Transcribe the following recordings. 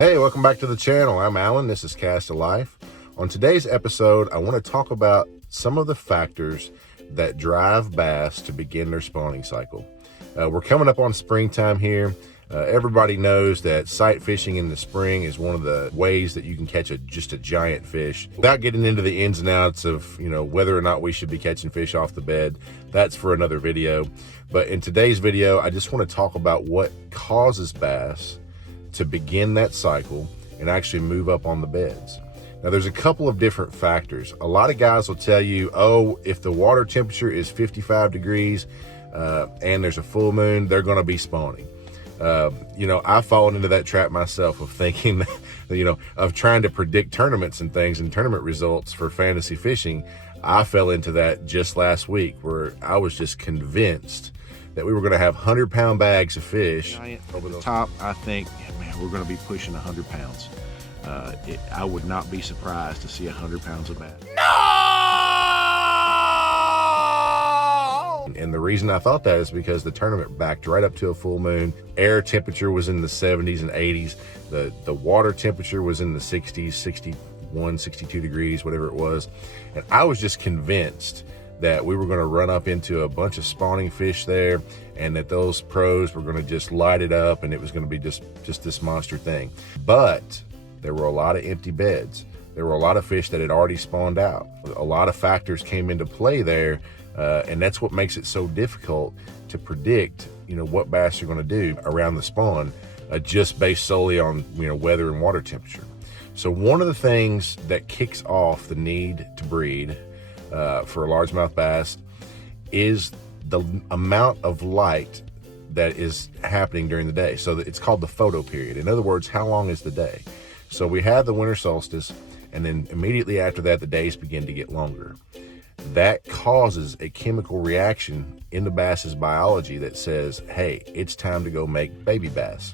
Hey, welcome back to the channel. I'm Alan. This is Cast of Life. On today's episode, I want to talk about some of the factors that drive bass to begin their spawning cycle. We're coming up on springtime here. Everybody knows that sight fishing in the spring is one of the ways that you can catch just a giant fish. Without getting into the ins and outs of, whether or not we should be catching fish off the bed, that's for another video. But in today's video, I just want to talk about what causes bass to begin that cycle and actually move up on the beds. Now, there's a couple of different factors. A lot of guys will tell you, oh, if the water temperature is 55 degrees and there's a full moon, they're going to be spawning. I've fallen into that trap myself of thinking that, of trying to predict tournaments and things and tournament results for fantasy fishing. I fell into that just last week where I was just convinced that we were going to have 100-pound bags of fish. Over the top, I think, man, we're going to be pushing 100 pounds. I would not be surprised to see 100 pounds of bass. No! And the reason I thought that is because the tournament backed right up to a full moon. Air temperature was in the 70s and 80s. The water temperature was in the 60s, 61, 62 degrees, whatever it was. And I was just convinced that we were going to run up into a bunch of spawning fish there and that those pros were going to just light it up and it was going to be just this monster thing. But there were a lot of empty beds. There were a lot of fish that had already spawned out. A lot of factors came into play there, and that's what makes it so difficult to predict, what bass are going to do around the spawn, just based solely on, weather and water temperature. So one of the things that kicks off the need to breed for a largemouth bass is the amount of light that is happening during the day. So it's called the photo period. In other words, how long is the day? So we have the winter solstice, and then immediately after that, the days begin to get longer. That causes a chemical reaction in the bass's biology that says, hey, it's time to go make baby bass.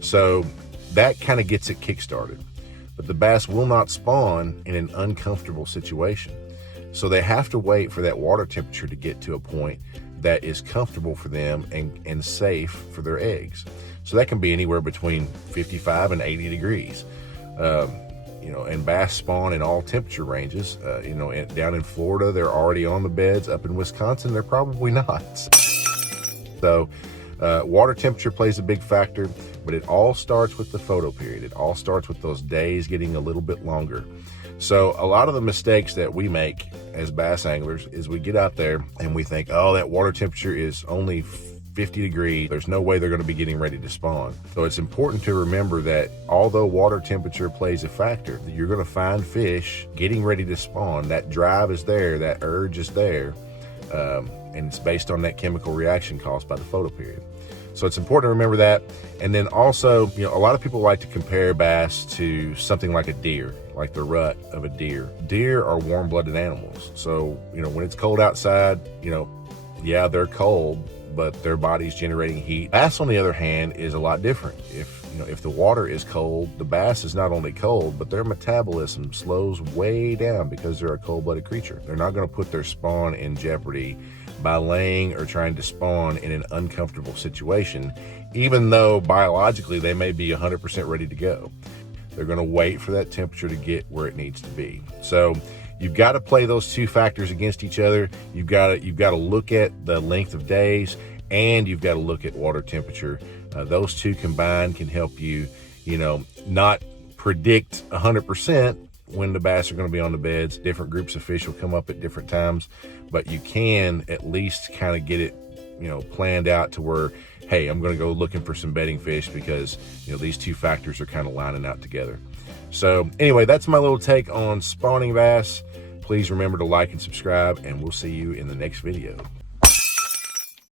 So that kind of gets it kickstarted. But the bass will not spawn in an uncomfortable situation. So they have to wait for that water temperature to get to a point that is comfortable for them and safe for their eggs. So that can be anywhere between 55 and 80 degrees. And bass spawn in all temperature ranges. Down in Florida, they're already on the beds. Up in Wisconsin, they're probably not. So water temperature plays a big factor, but it all starts with the photo period. It all starts with those days getting a little bit longer. So a lot of the mistakes that we make as bass anglers is we get out there and we think, oh, that water temperature is only 50 degrees. There's no way they're going to be getting ready to spawn. So it's important to remember that although water temperature plays a factor, that you're going to find fish getting ready to spawn. That drive is there, that urge is there, and it's based on that chemical reaction caused by the photo period. So it's important to remember that. And then also, a lot of people like to compare bass to something like a deer, like the rut of a deer. Deer are warm-blooded animals. So, when it's cold outside, yeah, they're cold, but their body's generating heat. Bass, on the other hand, is a lot different. If the water is cold, the bass is not only cold, but their metabolism slows way down because they're a cold-blooded creature. They're not going to put their spawn in jeopardy by laying or trying to spawn in an uncomfortable situation, even though biologically they may be 100% ready to go. They're going to wait for that temperature to get where it needs to be. So you've got to play those two factors against each other. You've got to look at the length of days, and you've got to look at water temperature. Those two combined can help you, not predict 100% when the bass are going to be on the beds. Different groups of fish will come up at different times, but you can at least kind of get it, planned out to where, hey, I'm going to go looking for some bedding fish because, these two factors are kind of lining out together. So anyway, that's my little take on spawning bass. Please remember to like and subscribe, and we'll see you in the next video.